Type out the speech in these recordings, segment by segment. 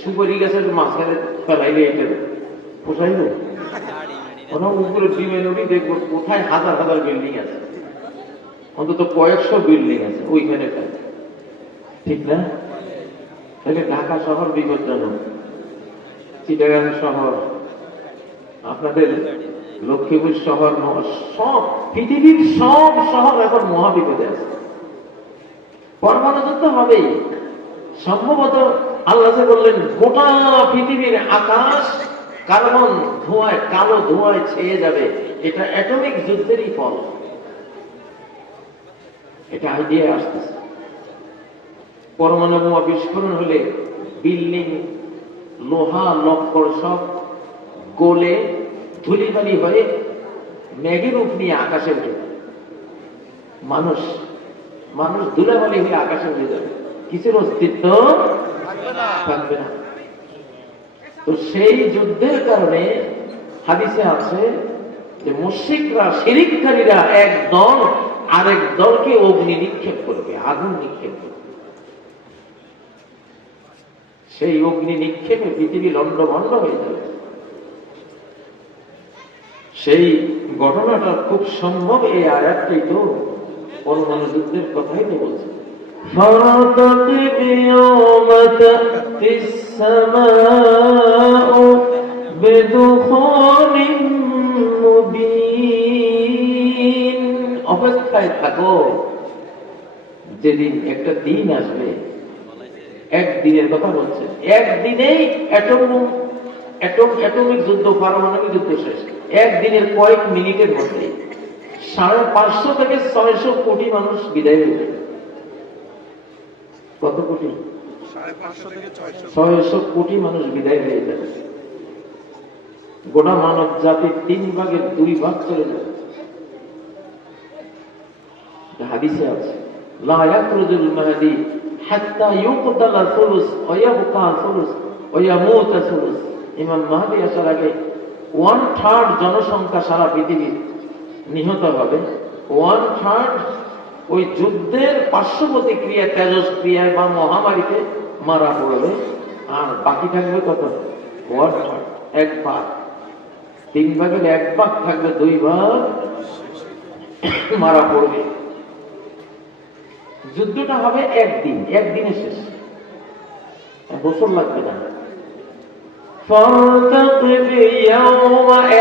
সুপারি গাছের মাঝখানে ফেলাইলে এটা পোষাইবে? ওরা উপরে বিমে নদী দেখবো কোথায় হাজার হাজার বিল্ডিং আছে, অন্তত কয়েকশো বিল্ডিং আছে ওইখানে ফেলে, ঠিক না? তাহলে ঢাকা শহর বিপজ্জনক, চিটাগাং শহর, আপনাদের লক্ষ্মীপুর শহর, সব পৃথিবীর সব শহর এখন মহাবিপদে আছে। পরমাণু যুদ্ধ হবেই সম্ভবত। আল্লাহ যে বললেন গোটা পৃথিবীর আকাশ কার্বন ধোঁয়ায়, কালো ধোঁয়ায় ছেয়ে যাবে, এটা অ্যাটমিক যুদ্ধেরই ফল। এটা আইডিয়া আসতেছে। পরমাণু বোমা বিস্ফোরণ হলে বিল্ডিং, লোহা, লক্কর সব গলে ধুলিবালি হয়ে ম্যাগি রূপ নিয়ে আকাশে উঠে মানুষ মানুষ ধুলাবালি হয়ে আকাশে উঠে যাবে, কিছুর অস্তিত্ব থাকবে না। তো সেই যুদ্ধের কারণে হাদিসে আছে যে মুশরিকরা, শিরিককারীরা এক দল আরেক দলকে অগ্নি নিক্ষেপ করবে, আগুন নিক্ষেপ করবে। সেই অগ্নি নিক্ষেপে পৃথিবী লন্ডভন্ড হয়ে যাবে। সেই ঘটনাটা খুব সম্ভব। এই আয়াতটাই তো পরমাণু যুদ্ধের কথাই তো বলছে। অপেক্ষায় থাকো, যেদিন একটা দিন আসবে, একদিনের কথা বলছে, একদিনেই অ্যাটমিক যুদ্ধ, পারমাণবিক যুদ্ধ শেষ, একদিনের কয়েক মিনিটের মধ্যে 550 থেকে 600 কোটি মানুষ বিদায় হয়ে যাবে। কত কোটি? 600 কোটি মানুষ বিদায় হয়ে যাবে। গোটা মানব জাতির 3 ভাগের 2 ভাগ চলে যাবে। হাদিসে আছে লা ইয়াখরুজুল মাহদি হাত্তা ইউকতালা সুলুস ওয়া ইয়াবকা সুলুস ওয়া ইয়ামুত সুলুস। ইমাম মাহদি আসার আগে 1/3 জনসংখ্যা সারা পৃথিবীর নিহত হবে, 1/3 ওই যুদ্ধের পার্শ্বপ্রতিক্রিয়া, তেজস্ক্রিয়ায় বা মহামারীতে মারা পড়বে, আর বাকি থাকবে কত? 1/3, 1 ভাগ। 3 ভাগের 1 ভাগ থাকবে, 2 ভাগ মারা পড়বে। যুদ্ধটা হবে একদিনে শেষ, বছর লাগবে না।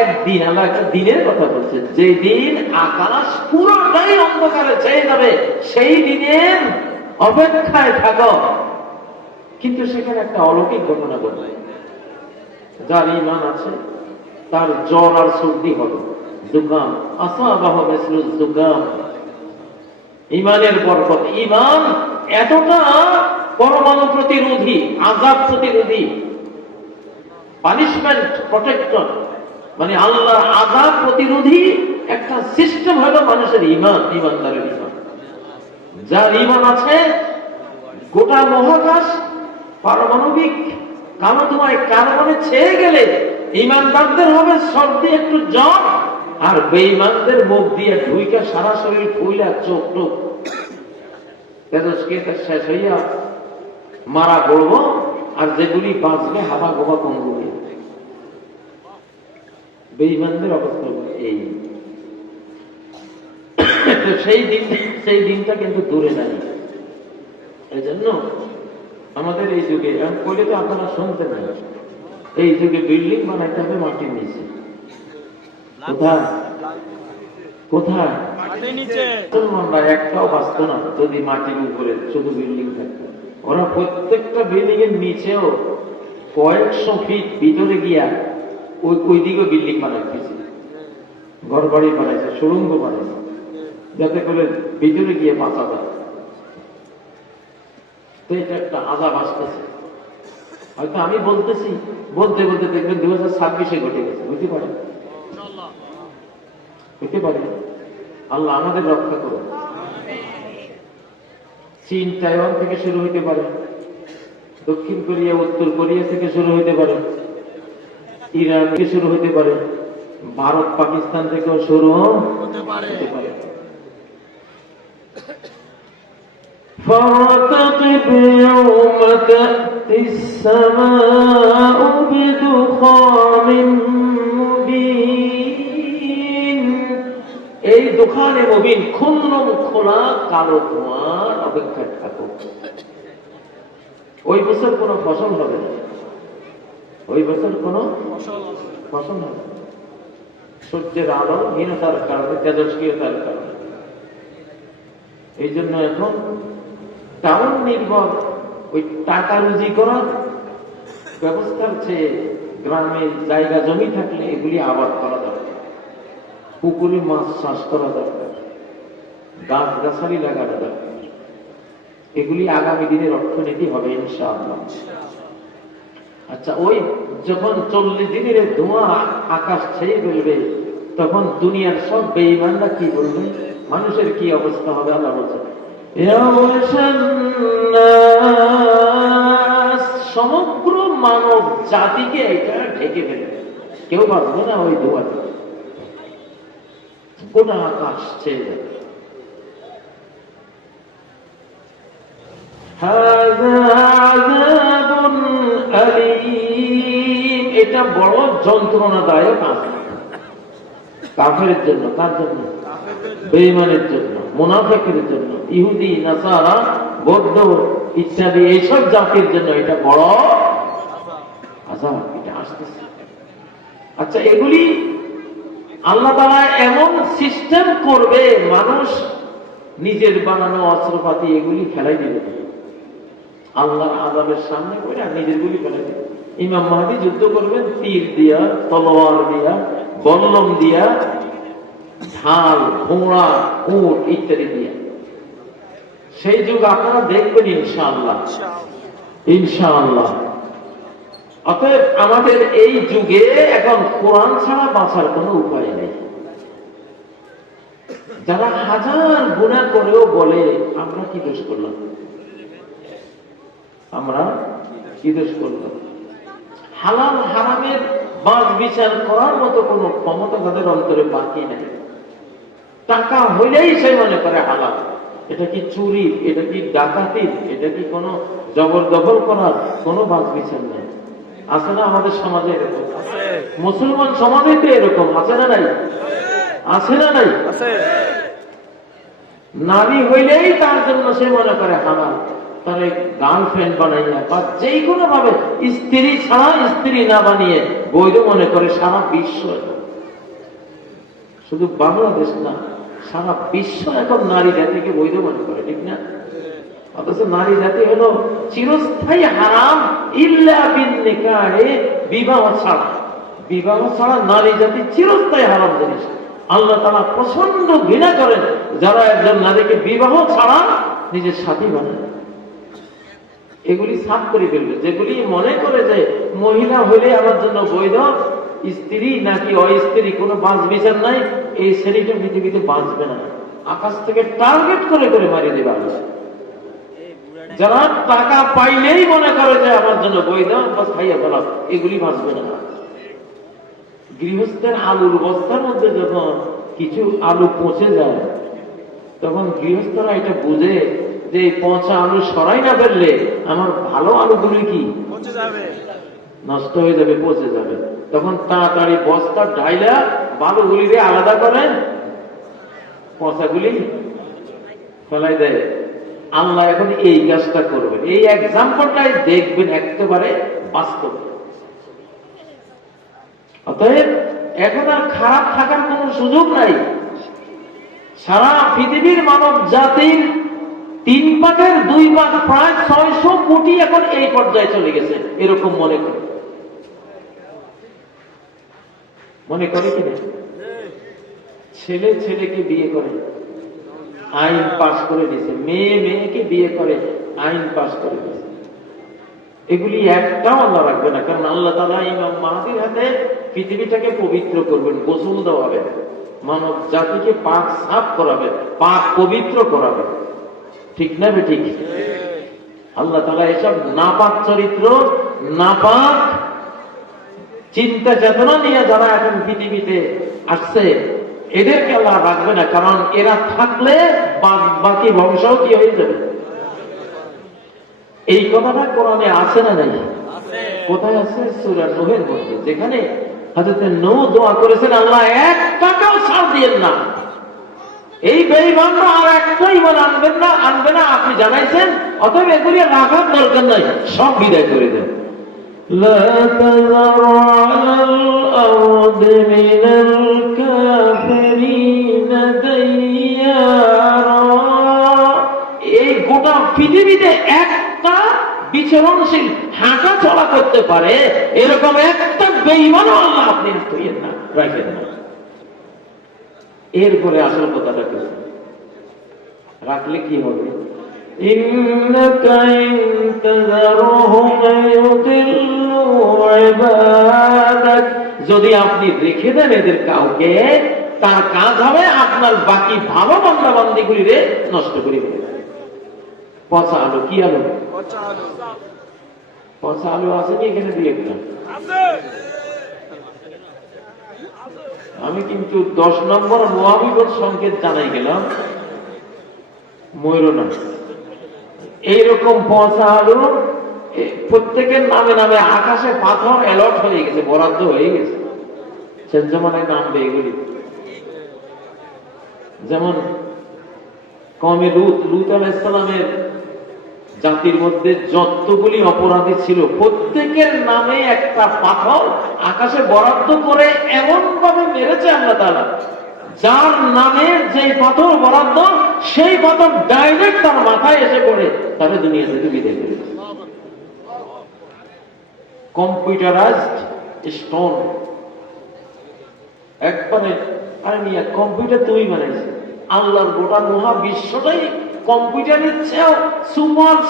একদিন, আল্লাহ একটা দিনের কথা বলছে, যে দিন আকাশ পুরোটাই অন্ধকারে ছেয়ে যাবে, সেই দিনের অপেক্ষায় থাকো। কিন্তু সেখানে একটা অলৌকিক ঘটনা ঘটবে। যার ঈমান আছে তার জ্বর আর সর্দি হবে, জুকাম, আসাবাহু মিসলুজ জুকাম। ঈমানের বরকত, ঈমান এতটা পরমাণু প্রতিরোধী, আযাব প্রতিরোধী, পানিশমেন্ট প্রটেক্টর, মানে আল্লাহর আযাব প্রতিরোধী একটা সিস্টেম হলো মানুষের ঈমান, ঈমানদারের ঈমান। যার ঈমান আছে, গোটা মহাকাশ পারমাণবিক কালো ধোঁয়ায়, কার্বনে ছেয়ে গেলে ঈমানদারদের হবে সর্দি, একটু জ্বর, আর বেঈমানদের মুখ দিয়ে ঢুইকা সারা শরীর ফুইলা, চোখ টোক তেজস্ক্রিয়তা শেষ হইয়া মারা পড়ব, আর যেগুলি বাঁচবে হাবা গোবা কমগুলি। বেঈমানদের অবস্থা এই। সেই দিনটা কিন্তু দূরে নাই। এই জন্য আমাদের এই যুগে, কইলে তো আপনারা শুনতেন না, এই যুগে বিল্ডিং বানাইতে হবে মাটির নিচে। কোথায় কোথায়? মুসলমানরা একটাও বাঁচত না যদি মাটির উপরে শুধু বিল্ডিং থাকতো। ওরা প্রত্যেকটা বিল্ডিং এর নিচেও কয়েকশো ফিট ভিতরে গিয়া ওই দিকে বিল্ডিং বানাইতেছে, ঘর বাড়ি বানাইছে, সুড়ঙ্গ বানাইছে, যাতে করে ভিতরে গিয়ে বাঁচা যায়। তো এটা একটা আযাব আসতেছে। হয়তো আমি বলতেছি, বলতে বলতে দেখবেন 2026-এ ঘটে গেছে, হইতে পারে, হইতে পারে। আল্লাহ আমাদের রক্ষা করুন। চীন, তাইওয়ান থেকে শুরু হইতে পারে, দক্ষিণ কোরিয়া, উত্তর কোরিয়া থেকে শুরু হইতে পারে, ইরান থেকে শুরু হইতে পারে, ভারত পাকিস্তান থেকেও শুরু হতে পারে। فارتقب يوم السماء بدخان مبين এই দুখানে মুবিন খুল্লম খোলা কালো ধোঁয়ার অপেক্ষায় থাকুক। ওই বছর কোনো ফসল হবে না, ওই বছর কোনো ফসল হবে না। সূর্যের আলো হীনতার কারণে, তেজস্ক্রিয়তার কারণে। এই জন্য এখন টাউন নির্ভর ওই টাকা রুজি করার ব্যবস্থার চেয়ে গ্রামে জায়গা জমি থাকলে এগুলি আবাদ করা দরকার, পুকুরে মাছ চাষ করা দরকার, গাছ গাছালি লাগানো দরকার। এগুলি আগামী দিনের অর্থনীতি হবে ইনশাআল্লাহ। আচ্ছা, ওই যখন 40 দিনের ধোঁয়া আকাশ ছেয়ে ফেলবে, তখন দুনিয়ার সব বেঈমানরা কি বলবে? মানুষের কি অবস্থা হবে? আল্লাহ বলছেন সমগ্র মানব জাতিকে এটা ঢেকে ফেলবে, কেউ বাঁচবে না ওই ধোঁয়াতে, গোটা আকাশ ছেয়ে যাবে। এটা বড় যন্ত্রণাদায়ক আছে কাফেরের জন্য। কার জন্য? বেঈমানের জন্য, মুনাফিকের জন্য, ইহুদি, নাসারা, বৌদ্ধ ইত্যাদি এইসব জাতির জন্য এটা বড় আযাব, এটা আসতেছে। আচ্ছা, এগুলি আল্লাহ তাআলা এমন সিস্টেম করবে, মানুষ নিজের বানানো অস্ত্রপাতি এগুলি ফেলাই দিবে আল্লাহর আযাবের সামনে করে, নিজের গুলি ফেলাই দিবে। ইমাম মাহদী যুদ্ধ করবেন তীর দিয়া, তলোয়ার দিয়া, বল্লম দিয়া, ঢাল, ঘোড়া, উট ইত্যাদি দিয়া। সেই যুগ আপনারা দেখবেন ইনশাআল্লাহ, ইনশাআল্লাহ। অতএব আমাদের এই যুগে এখন কোরআন ছাড়া বাঁচার কোনো উপায় নেই। যারা হাজার গুনাহ করেও বলে আমরা কি দোষ করলাম, আমরা কি দোষ করলাম, হালাল হারামের বাজ বিচার করার মতো কোনো ক্ষমতা তাদের অন্তরে বাকি নেই। টাকা হইলেই সে মনে করে হালাল। এটা কি চুরি, এটা কি ডাকাতি, এটা কি কোনো জবরদখল করার কোনো বাজ বিচার নেই। আছে না আমাদের সমাজে এরকম? মুসলমান সমাজে তো এরকম আছে না নাই? আছে না নাই? নারী হইলেই তার জন্য সে মনে করে হালাল, তার গার্লফ্রেন্ড বানাইয়া বা যে কোনো ভাবে স্ত্রী ছাড়া স্ত্রী না বানিয়ে বৈধ মনে করে সারা বিশ্ব। শুধু বাংলাদেশ না, সারা বিশ্ব এখন নারী জাতিকে বৈধ মনে করে, ঠিক না? অথচ নারী জাতি হলো চিরস্থায়ী হারাম ইল্লা বিন নিকাহে, বিবাহ ছাড়া। বিবাহ ছাড়া নারী জাতি চিরস্থায়ী হারাম জিনিস। আল্লাহ তাআলা প্রচন্ড ঘৃণা করেন যারা একজন নারীকে বিবাহ ছাড়া নিজের সাথী বানায়। এগুলি সাফ করে ফেলবে। যেগুলি মনে করে যে মহিলা হইলে আমার জন্য বৈধ, স্ত্রী নাকি অস্ত্রী কোনো বাঁচ বিচার নাই, এই শ্রেণীটা পৃথিবীতে বাঁচবে না। আকাশ থেকে টার্গেট করে করে মারিয়ে দেবে আকাশ। যারা টাকা পাইলেই মনে করে যে আমার জন্য বৈধ, বাস খাইয়া ফেলা, এগুলি বাঁচবে না। গৃহস্থের আলুর বস্তার মধ্যে যখন কিছু আলু পচে যায়, তখন গৃহস্থরা এটা বুঝে যে পচা আলু সরাই না ফেললে আমার ভালো আলুগুলি কি নষ্ট হয়ে যাবে, পচে যাবে। তখন তাড়াতাড়ি বস্তা ঢাইলা বালুগুলিরে আলাদা করেন, পচাগুলি ফেলাই দেয়। আল্লাহ এখন এই কাজটা করবেন। এই এক্সাম্পলটাই দেখবেন একেবারে বাস্তব। অতএব এখন আর খারাপ থাকার কোন সুযোগ নাই। সারা পৃথিবীর মানব জাতির 3 ভাগের 2 ভাগ, প্রায় 600 কোটি এখন এই পর্যায়ে চলে গেছে, এরকম মনে করে। মনে করে কিনা? ছেলে ছেলেকে বিয়ে করে, আইন পাশ করে দিয়েছে, মেয়ে মেয়েকে বিয়ে করে, আইন পাশ করে দিয়েছে। এগুলি একটাও আল্লাহ রাখবে না, কারণ আল্লাহ তাআলা ইমাম মাহদীর হাতে পৃথিবীটাকে পবিত্র করবেন, গোসল দেওয়াবেন, মানব জাতিকে পাক সাফ করাবেন, পাক পবিত্র করাবেন। ঠিক না বে ঠিক? আল্লাহ তাআলা এসব নাপাক চরিত্র, নাপাক চিন্তা চেতনা নিয়ে যারা এখন পৃথিবীতে আসছে, এদেরকে আল্লাহ রাখবে না, কারণ এরা থাকলে বাকি বংশও কি হয়ে যাবে? এই কথাটা কোরআনে আছে না নাই? কোথায় আছে? সূরা নূহের মধ্যে, যেখানে হযরত নূহ দোয়া করেছেন, আল্লাহ এক টাকাও ছাড় দিয়েন না, এই বেঈমানরা আর একটা ঈমান আনবে না আপনি জানাইছেন, অতএব এগুলি রাখার দরকার নাই, সব বিদায় করে দেন। লা তাযারু আলাল আরদি মিনাল কাফিরিনা দাইয়ারা, এই গোটা পৃথিবীতে একটা বিচরণশীল হাঁটা চলা করতে পারে এরকম একটা বেঈমানও আল্লাহ আপনি রাখেন না, রাখেন না। এরপরে আসল কথাটা কি, রাখলে কি হবে? ইন্নাকা ইনতাযারহুম ইউদিল্লু ইবাদাক, যদি আপনি রেখে দেন এদের কাউকে, তার কাজ হবে আপনার বাকি ভালো বান্দা বান্দিগুলিরে নষ্ট করে দেবে। পচা আলু, কি আলু? পচা আলু আছে কি এখানে? দুই একটা আছে। আমি কিন্তু 10 নম্বর মহাবিপদ সংকেত জানাই গেলাম, ময়ূর না। এইরকম পচা আলু প্রত্যেকের নামে নামে আকাশে পাথর অ্যালট হয়ে গেছে, বরাদ্দ হয়ে গেছে, শেষ জমানায় নাম দেয় এগুলি। যেমন কওমে লূত আলাইহিস সালামের জাতির মধ্যে যতগুলি অপরাধী ছিল প্রত্যেকের নামে একটা পাথর আকাশে বরাদ্দ করে এমন ভাবে মেরেছে আল্লাহ তাআলা, যার নামে যে পাথর বরাদ্দ সেই পাথর ডাইরেক্ট তার মাথায় এসে পড়ে, তাহলে দুনিয়া থেকে বিদায় করে। কম্পিউটারাইজড স্টোন, একবারে আরে মিয়া কম্পিউটার তুমি বানাইছে, আল্লাহর গোটা মহাবিশ্বটাই কম্পিউটারের চেয়েও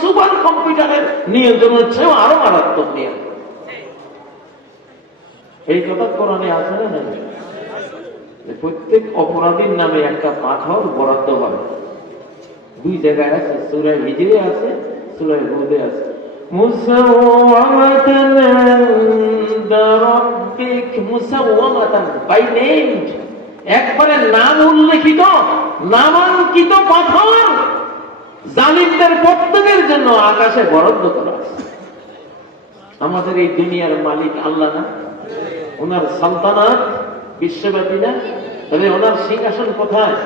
সুপার কম্পিউটারের নিয়ন্ত্রণের চেয়েও আরো মারাত্মক নিয়ন্ত্রণ। এই কথা কোরআনে আছে না? প্রত্যেক অপরাধীর নামে একটা পাথর বরাদ্দ হয়, দুই জায়গায় আছে, সূরা হিজরে আছে, সূরা হুদে আছে। মুসাওয়ামাতান ইনদা রাব্বিক, মুসাওয়ামাতান বাই নেমড, একবারে নাম উল্লেখিত নামাঙ্কিত পাথর জালিমদের প্রত্যেকের জন্য আকাশে বরাদ্দ করা আছে। আমাদের এই দুনিয়ার মালিক আল্লাহ না? ওনার সালতানাত বিশ্বব্যাপী না? তবে ওনার সিংহাসন কোথায়?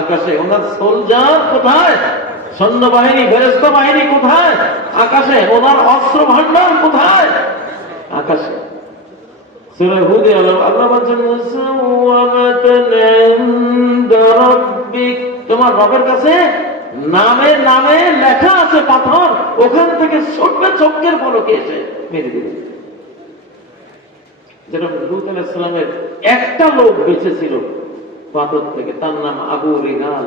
আকাশে। ওনার সোলজার কোথায়? সৈন্যবাহিনী, ফেরেশতা বাহিনী কোথায়? আকাশে। ওনার অস্ত্র ভান্ডার কোথায়? আকাশে। সূরা হুদে আল্লাহ বলেন, মুসাওয়ামাতান ইনদা রাব্বিক, তোমার রবের কাছে নামে নামে লেখা আছে পাথর, ওখান থেকে ছোট্ট চক্কের পলকে এসে মেরে দিবে। যেরকম লূত আলাইহিস সালামের একটা লোক বেঁচে ছিল পাথর থেকে, তার নাম আবু রিগাল।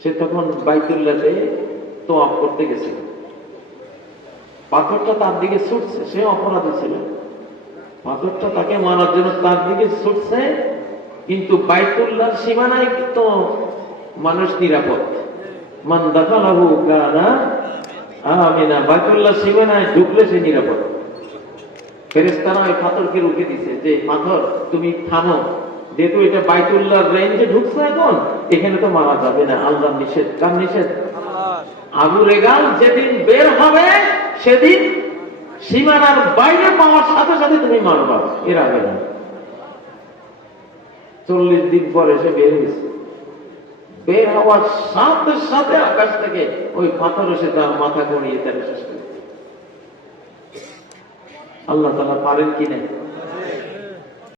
সে তখন বাইতুল্লাহতে তোয়াফ করতে গেছিল, পাথরটা তার দিকে ছুটছে, সে অপরাধী ছিল, পাথরটা তাকে মারার জন্য তার দিকে ছুটছে, কিন্তু বাইতুল্লাহর সীমানায় তো মানুষ নিরাপদ, মান দাখালাহু কানা আমিনা, বাইতুল্লাহর সীমানায় ঢুকলে সে নিরাপদ। ফেরেশতারা ওই পাথরকে রুখে দিছে যে পাথর তুমি থামো, যেহেতু এটা বাইতুল্লাহর রেঞ্জে ঢুকছে, এখন এখানে তো মারা যাবে না, আল্লাহর নিষেধ। কার নিষেধ? আবু রেগাল যেদিন বের হবে সেদিন সীমানার বাইরে পাওয়ার সাথে সাথে তুমি মারবা, এর আগে না। 40 দিন পরে সে বের হয়েছে, বের হওয়ার সাথে সাথে আকাশ থেকে ওই পাথর এসে তার মাথা গড়িয়ে তার শেষ করে। আল্লাহ তাআলা পারেন কি না?